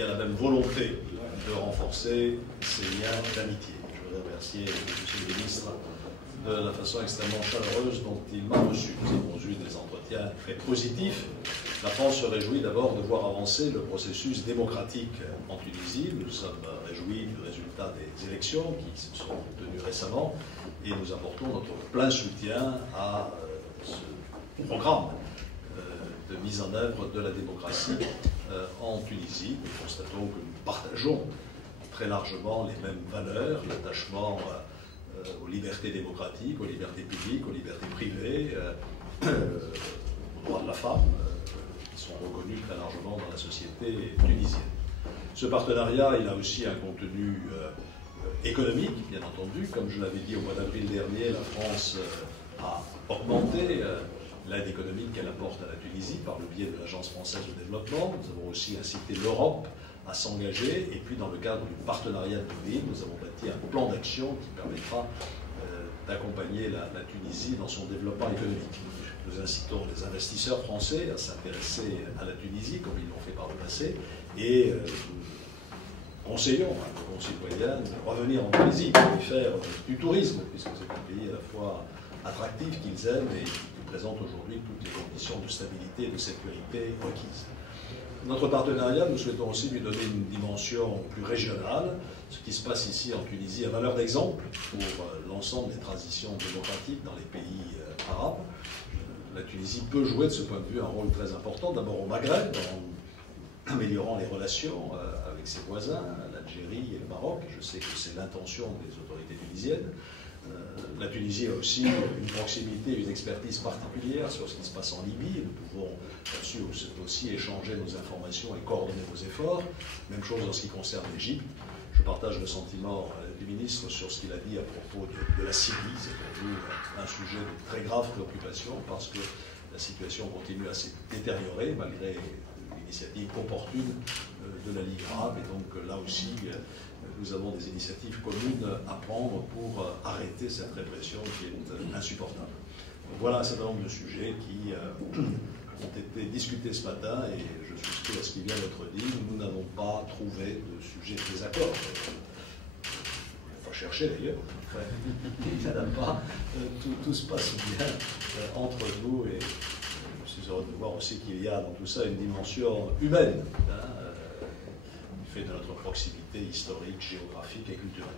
y a la même volonté de renforcer ces liens d'amitié. Je voudrais remercier M. le ministre de la façon extrêmement chaleureuse dont il m'a reçu. Nous avons eu des entretiens très positifs. La France se réjouit d'abord de voir avancer le processus démocratique en Tunisie. Nous sommes réjouis du résultat des élections qui se sont tenues récemment et nous apportons notre plein soutien à ce programme de mise en œuvre de la démocratie en Tunisie. Nous constatons que nous partageons très largement les mêmes valeurs, l'attachement aux libertés démocratiques, aux libertés publiques, aux libertés privées, aux droits de la femme, qui sont reconnus très largement dans la société tunisienne. Ce partenariat, il a aussi un contenu économique, bien entendu. Comme je l'avais dit au mois d'avril dernier, la France a augmenté l'aide économique qu'elle apporte à la Tunisie par le biais de l'Agence française de développement. Nous avons aussi incité l'Europe à s'engager, et puis dans le cadre du partenariat de Tunis, nous avons bâti un plan d'action qui permettra d'accompagner la Tunisie dans son développement économique. Nous incitons les investisseurs français à s'intéresser à la Tunisie, comme ils l'ont fait par le passé, et nous conseillons à nos concitoyens de revenir en Tunisie pour y faire du tourisme, puisque c'est un pays à la fois attractif qu'ils aiment et qui présente aujourd'hui toutes les conditions de stabilité et de sécurité requises. Notre partenariat, nous souhaitons aussi lui donner une dimension plus régionale. Ce qui se passe ici en Tunisie a valeur d'exemple pour l'ensemble des transitions démocratiques dans les pays arabes. La Tunisie peut jouer de ce point de vue un rôle très important, d'abord au Maghreb, en améliorant les relations avec ses voisins, l'Algérie et le Maroc. Je sais que c'est l'intention des autorités tunisiennes. La Tunisie a aussi une proximité, une expertise particulière sur ce qui se passe en Libye, et nous pouvons là-dessus aussi échanger nos informations et coordonner nos efforts. Même chose en ce qui concerne l'Égypte. Je partage le sentiment du ministre sur ce qu'il a dit à propos de la Syrie. C'est pour nous un sujet de très grave préoccupation parce que la situation continue à se détériorer malgré l'initiative opportune de la Ligue arabe. Et donc là aussi, nous avons des initiatives communes à prendre pour arrêter cette répression qui est insupportable. Donc voilà un certain nombre de sujets qui ont été discutés ce matin et je souscris à ce qui vient d'être dit. Nous n'avons pas trouvé de sujet de désaccord. Il faut chercher d'ailleurs. Enfin, il n'y en a pas. Tout se passe bien entre nous et je suis heureux de voir aussi qu'il y a dans tout ça une dimension humaine, du fait de notre proximité historique, géographique et culturelle.